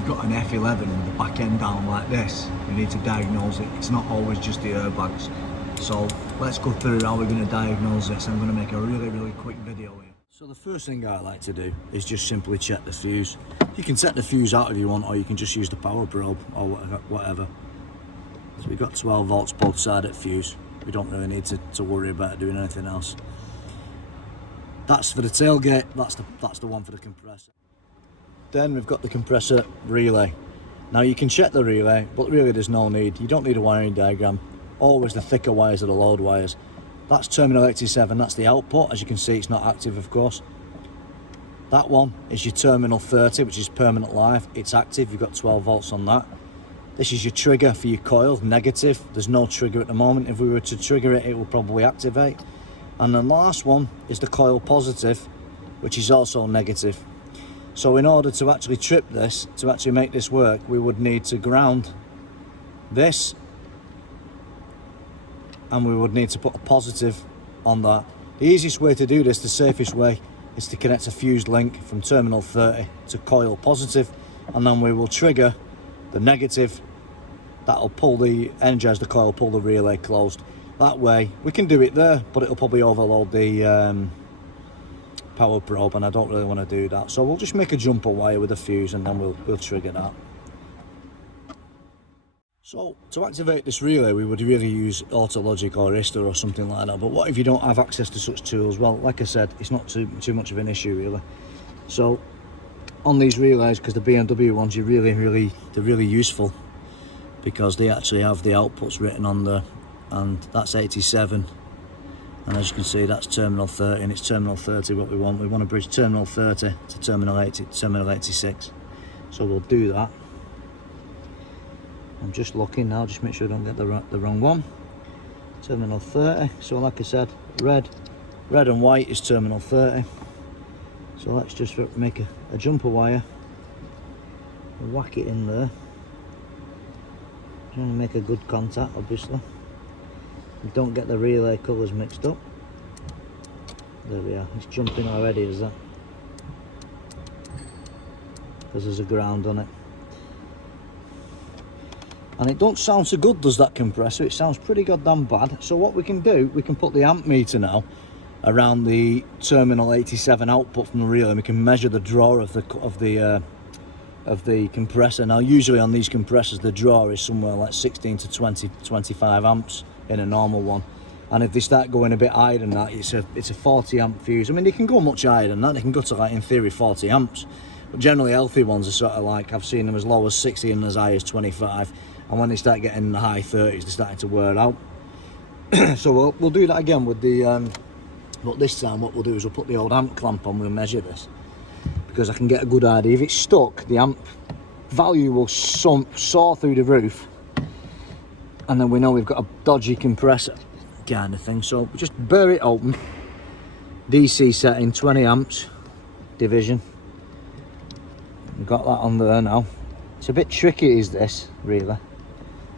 you've got an f11 with the back end down like this, you need to diagnose it. It's not always just the airbags. So let's go through how we're going to diagnose this. I'm going to make a really quick video here. So the first thing I like to do is just simply check the fuse. You can set the fuse out if you want, or you can just use the power probe or whatever. So we've got 12 volts both sides at fuse. We don't really need to worry about doing anything else. That's for the tailgate, that's the one for the compressor. Then we've got the compressor relay. Now you can check the relay, but really there's no need. You don't need a wiring diagram. Always the thicker wires are the load wires. That's terminal 87, that's the output. As you can see, it's not active, of course. That one is your terminal 30, which is permanent live. It's active, you've got 12 volts on that. This is your trigger for your coil, negative. There's no trigger at the moment. If we were to trigger it, it will probably activate. And the last one is the coil positive, which is also negative. So in order to actually trip this, to actually make this work, we would need to ground this, and we would need to put a positive on that. The easiest way to do this, the safest way, is to connect a fused link from terminal 30 to coil positive, and then we will trigger the negative. That'll energize the coil, pull the relay closed. That way we can do it there, but it'll probably overload the power probe, and I don't really want to do that. So we'll just make a jumper wire with a fuse, and then we'll trigger that. So to activate this relay, we would really use Autologic or Ister or something like that. But what if you don't have access to such tools? Well, like I said, it's not too much of an issue really. So on these relays, because the BMW ones, they're really useful, because they actually have the outputs written on there, and that's 87, and as you can see, that's terminal 30, and it's terminal 30 what we want. We want to bridge terminal 30 to terminal 86. So we'll do that. I'm just looking now, just make sure I don't get the wrong one. Terminal 30, so like I said, red and white is terminal 30. So let's just make a jumper wire, whack it in there. Trying to make a good contact, obviously. We don't get the relay colours mixed up. There we are, it's jumping already, is that? Because there's a ground on it. And it don't sound so good, does that compressor? It sounds pretty goddamn bad. So what we can do, we can put the amp meter now around the terminal 87 output from the relay, and we can measure the draw of the compressor. Now usually on these compressors the draw is somewhere like 16 to 25 amps in a normal one, and if they start going a bit higher than that, it's a 40 amp fuse. I mean, they can go much higher than that. They can go to, like, in theory, 40 amps, but generally healthy ones are sort of like, I've seen them as low as 60 and as high as 25, and when they start getting in the high 30s, they're starting to wear out. So we'll do that again with the but this time what we'll do is we'll put the old amp clamp on. We'll measure this, because I can get a good idea. If it's stuck, the amp value will soar through the roof, and then we know we've got a dodgy compressor kind of thing. So just bear it open, DC setting 20 amps division. We've got that on there now. It's a bit tricky, is this, really,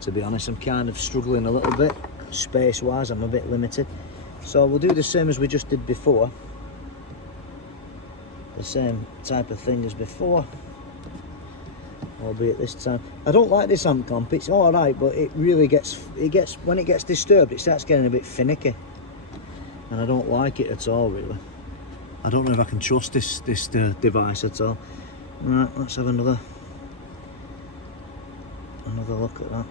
to be honest. I'm kind of struggling a little bit space wise. I'm a bit limited, so we'll do the same as we just did before. The same type of thing as before, albeit this time I don't like this amp clamp. It's all right, but it really gets when it gets disturbed, it starts getting a bit finicky, and I don't like it at all, really. I don't know if I can trust this device at all. Right, let's have another look at that.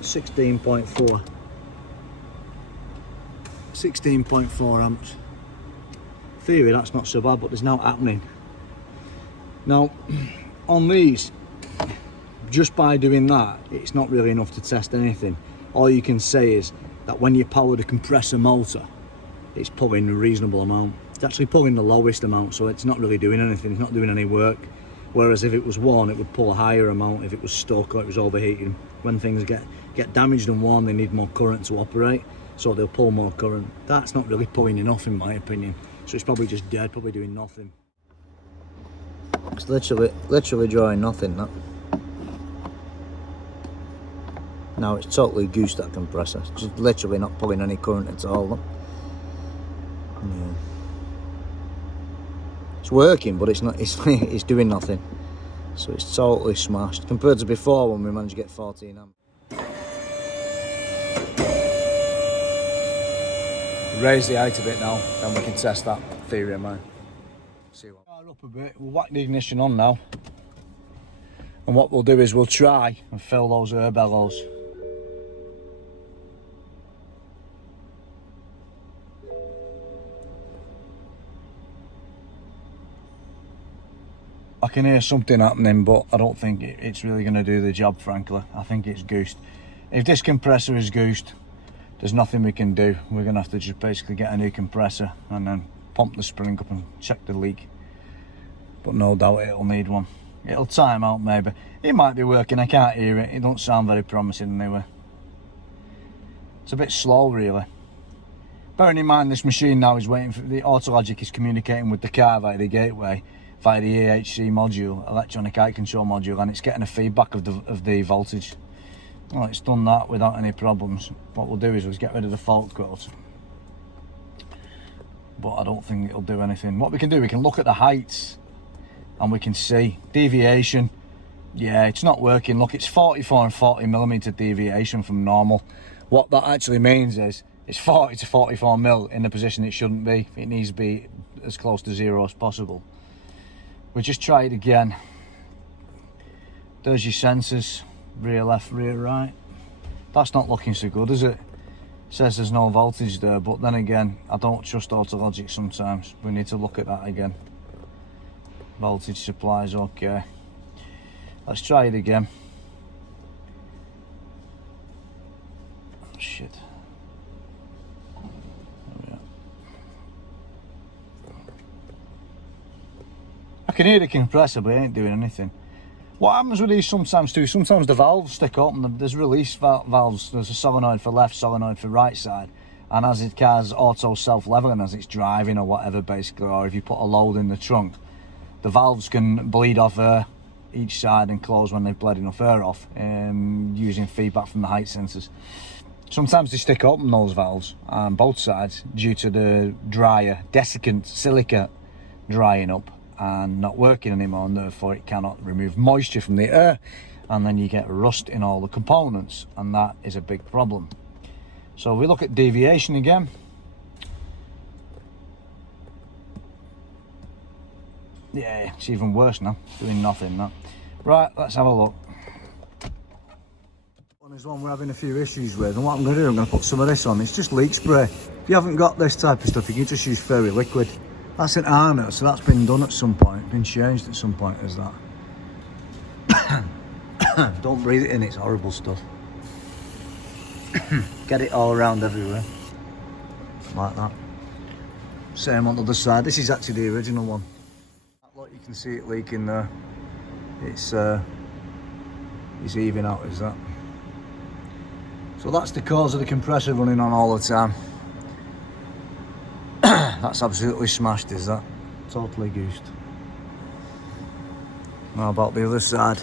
16.4 amps. Theory, that's not so bad, but there's now happening. Now on these, just by doing that, it's not really enough to test anything. All you can say is that when you power the compressor motor, it's pulling a reasonable amount. It's actually pulling the lowest amount, so it's not really doing anything. It's not doing any work. Whereas if it was worn, it would pull a higher amount if it was stuck or it was overheating. When things get damaged and worn, they need more current to operate, so they'll pull more current. That's not really pulling enough, in my opinion. So it's probably just dead, probably doing nothing. It's literally drawing nothing, that. Now it's totally goosed, that compressor. It's just literally not pulling any current at all. Yeah. It's working, but it's not. It's doing nothing. So it's totally smashed compared to before when we managed to get 14 amp. Raise the height a bit now, then we can test that theory of mine. See what. Up a bit. We'll whack the ignition on now, and what we'll do is we'll try and fill those air bellows. I can hear something happening, but I don't think it's really going to do the job, frankly. I think it's goosed. If this compressor is goosed, there's nothing we can do. We're going to have to just basically get a new compressor and then pump the spring up and check the leak. But no doubt it'll need one. It'll time out maybe. It might be working, I can't hear it. It don't sound very promising anyway. It's a bit slow really. Bearing in mind this machine now is waiting for the Autologic is communicating with the car via the gateway, via the EHC module, electronic height control module, and it's getting a feedback of the voltage. Well, it's done that without any problems. What we'll do is we'll get rid of the fault code. But I don't think it'll do anything. What we can do, we can look at the heights and we can see deviation. Yeah, it's not working. Look, it's 44 and 40mm deviation from normal. What that actually means is it's 40 to 44 mil in the position it shouldn't be. It needs to be as close to zero as possible. We'll just try it again. There's your sensors, rear left, rear right. That's not looking so good, is it? Says there's no voltage there, but then again, I don't trust Autologic sometimes. We need to look at that again. Voltage supply is okay. Let's try it again. Oh, shit. I can hear the compressor, but it ain't doing anything. What happens with these sometimes too, sometimes the valves stick up and there's release valves. There's a solenoid for left, solenoid for right side. And as the car's auto self-leveling as it's driving or whatever basically, or if you put a load in the trunk, the valves can bleed off air each side and close when they've bled enough air off, using feedback from the height sensors. Sometimes they stick open, those valves, on both sides, due to the dryer, desiccant silica drying up and not working anymore, and therefore it cannot remove moisture from the air, and then you get rust in all the components, and that is a big problem. So we look at deviation again. Yeah, it's even worse now, doing nothing now. Right, let's have a look. There's one we're having a few issues with, and what I'm going to do, I'm going to put some of this on. It's just leak spray. If you haven't got this type of stuff, you can just use fairy liquid. That's an Arno, so that's been done at some point, been changed at some point as that. Don't breathe it in, it's horrible stuff. Get it all around everywhere. Like that. Same on the other side. This is actually the original one. Look, you can see it leaking there. It's even out as that. So that's the cause of the compressor running on all the time. That's absolutely smashed, is that? Totally goosed. How about the other side?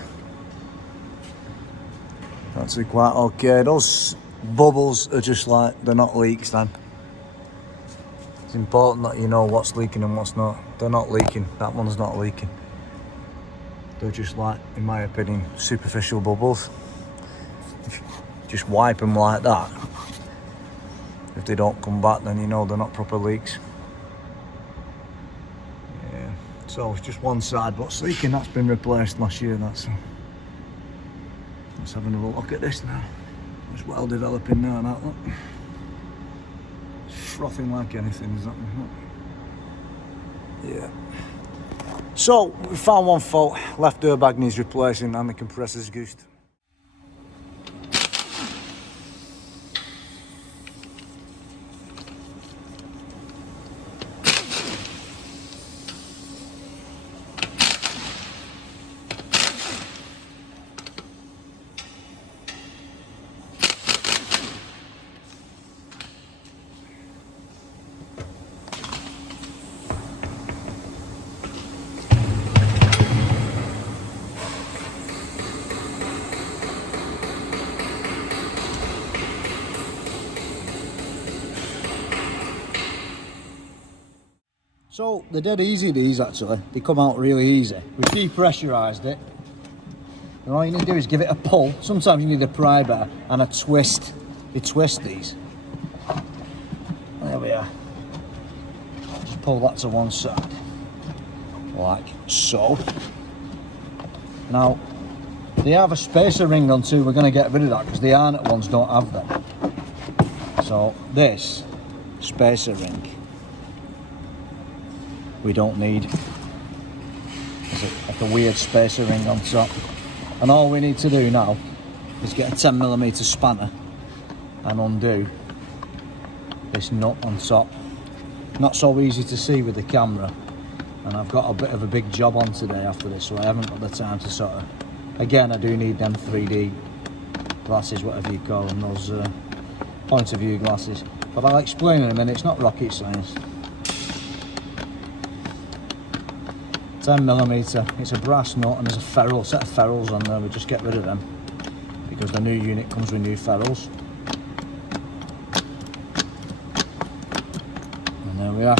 That's quite okay. Those bubbles are just like, they're not leaks then. It's important that you know what's leaking and what's not. They're not leaking, that one's not leaking. They're just like, in my opinion, superficial bubbles. Just wipe them like that. If they don't come back, then you know they're not proper leaks. Yeah, so it's just one side what's leaking. That's been replaced last year, that's. Let's have another look at this now. It's well developing now, that look. It's frothing like anything, is that? Yeah. So we found one fault. Left airbag needs replacing and the compressor's goosed. So they're dead easy, these actually. They come out really easy. We depressurised it. And all you need to do is give it a pull. Sometimes you need a pry bar and a twist. You twist these. There we are. Just pull that to one side. Like so. Now, they have a spacer ring on too. We're going to get rid of that because the Arnott ones don't have them. So this spacer ring we don't need. It's like a weird spacer ring on top. And all we need to do now is get a 10mm spanner and undo this nut on top. Not so easy to see with the camera, and I've got a bit of a big job on today after this, so I haven't got the time to sort of... Again, I do need them 3D glasses, whatever you call them, those point of view glasses. But I'll explain in a minute, it's not rocket science. 10mm, it's a brass nut and there's a ferrule, set of ferrules on there. We just get rid of them because the new unit comes with new ferrules. And there we are.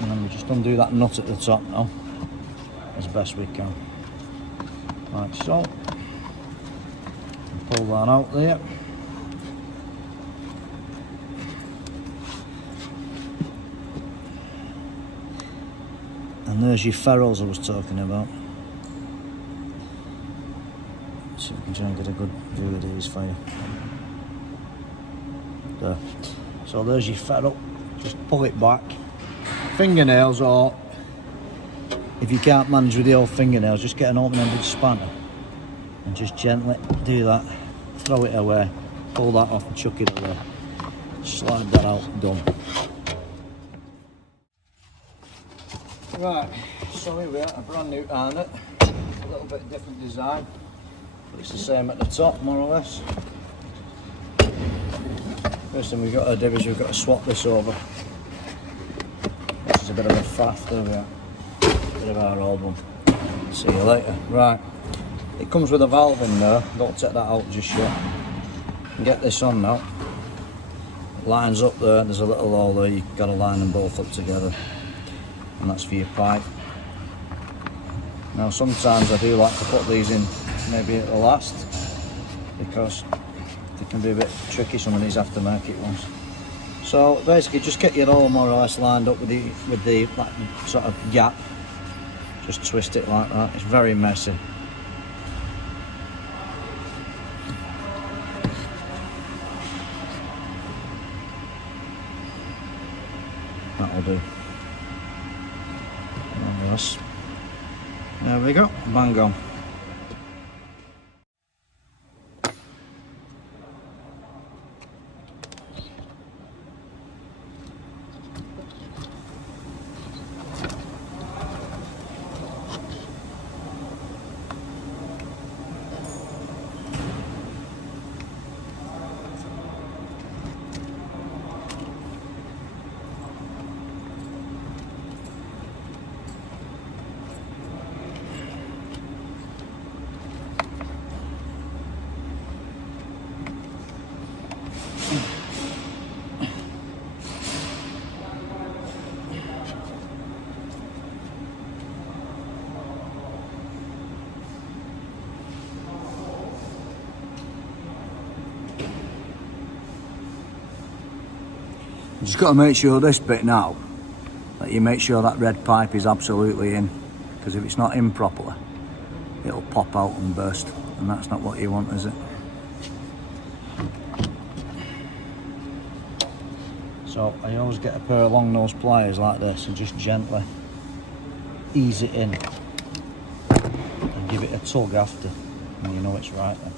And then we just undo that nut at the top now as best we can. Like so. And pull that out there. And there's your ferrules I was talking about. So I can try and get a good view of these for you. There. So there's your ferrule. Just pull it back. Fingernails, or if you can't manage with the old fingernails, just get an open-ended spanner and just gently do that. Throw it away. Pull that off and chuck it away. Slide that out, done. Right, so here we are, a brand new Arnott, a little bit different design, but it's the same at the top, more or less. First thing we've got to do is we've got to swap this over. This is a bit of a faff, there we are, bit of our old one. See you later. Right, it comes with a valve in there, don't take that out just yet. And get this on now. It lines up there, there's a little hole there, you've got to line them both up together. And that's for your pipe. Now sometimes I do like to put these in maybe at the last because they can be a bit tricky, some of these aftermarket ones. So basically just get your hole more or less lined up with the like, sort of gap. Just twist it like that. It's very messy. That'll do. There we go, bang on. You just got to make sure this bit now, that you make sure that red pipe is absolutely in, because if it's not in properly, it'll pop out and burst, and that's not what you want, is it? So I always get a pair of long nose pliers like this and just gently ease it in and give it a tug after, and you know it's right then.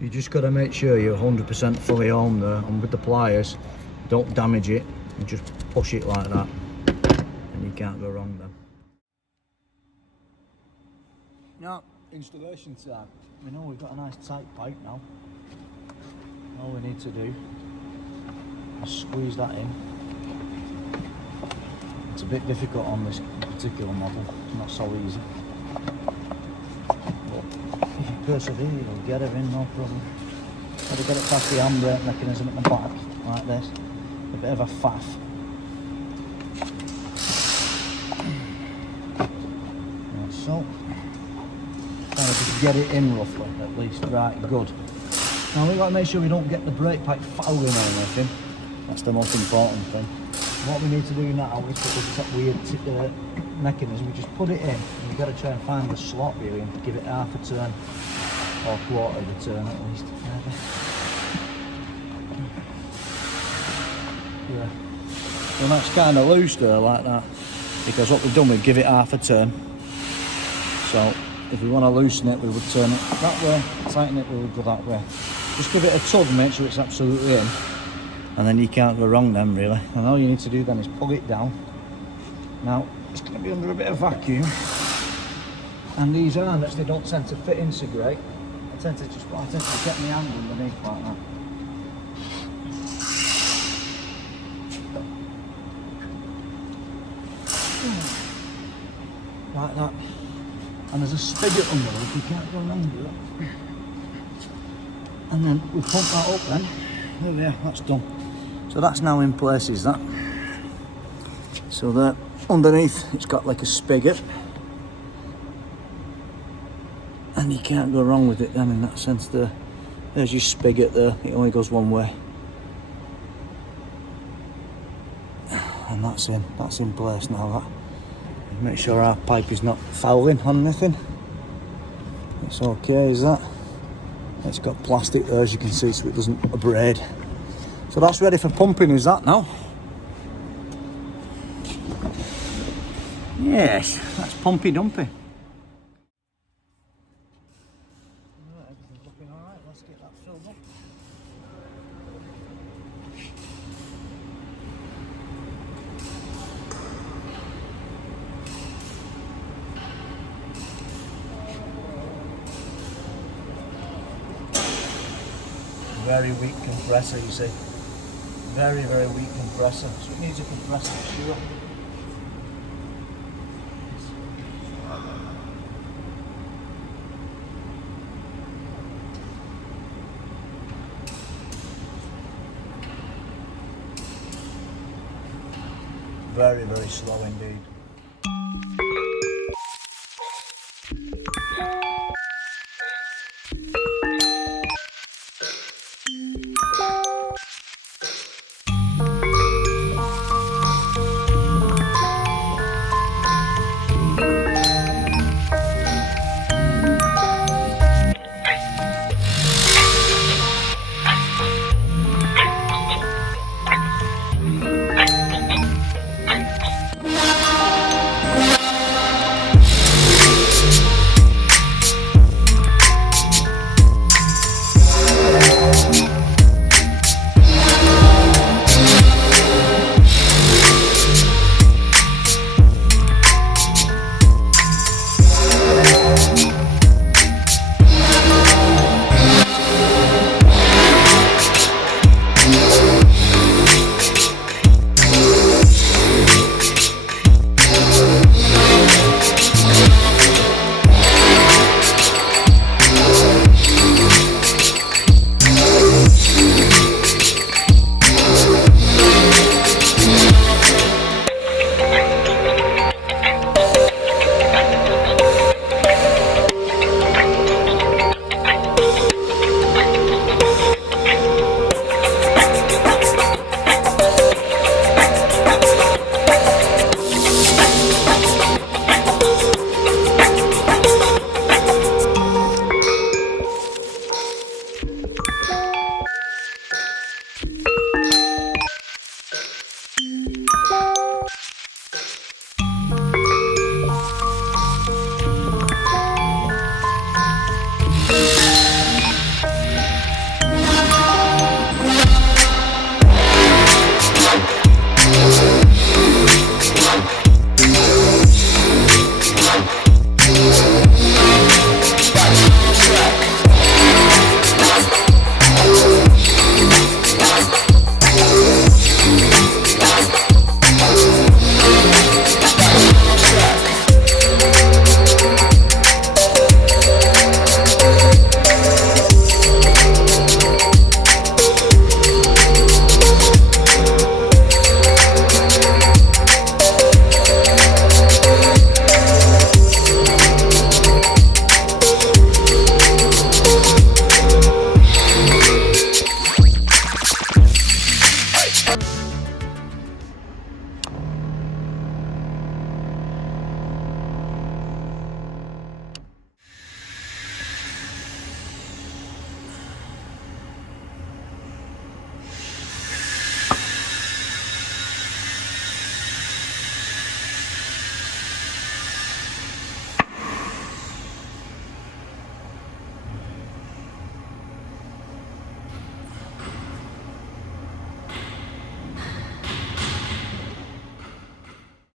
You just got to make sure you're 100% fully home there, and with the pliers, don't damage it, and just push it like that, and you can't go wrong then. Now, installation time. We know we've got a nice tight pipe now. All we need to do is squeeze that in. It's a bit difficult on this particular model, it's not so easy. If you persevere, you'll get it in, no problem. Got to get it past the handbrake mechanism at the back, like this. A bit of a faff. so. Trying to just get it in roughly, at least, right, good. Now we've got to make sure we don't get the brake pipe fouling or anything. That's the most important thing. What we need to do now is put this weird mechanism, we just put it in, and you've got to try and find the slot really and give it half a turn, or quarter of a turn at least. Yeah. Well, that's kind of loose there like that, because what we've done, we give it half a turn. So if we want to loosen it, we would turn it that way, tighten it, we would go that way. Just give it a tug, make sure it's absolutely in, and then you can't go wrong then really. And all you need to do then is pull it down. Now it's going to be under a bit of vacuum, and these arnets, they don't tend to fit in so great. I tend to get my hand underneath like that. Like that. And there's a spigot under it, you can't go around it. And then we pump that up then. There we are, that's done. So that's now in place, is that. So there, underneath, it's got like a spigot. And you can't go wrong with it then in that sense there. There's your spigot there, it only goes one way. And that's in place now, that. Make sure our pipe is not fouling on anything. It's okay, is that? It's got plastic there, as you can see, so it doesn't abrade. So that's ready for pumping, is that now? Yes, that's pumpy dumpy. Right, everything's looking alright, let's get that filled up. Very weak compressor, you see. Very, very weak compressor. So it needs a compressor for sure. Very, very slow indeed.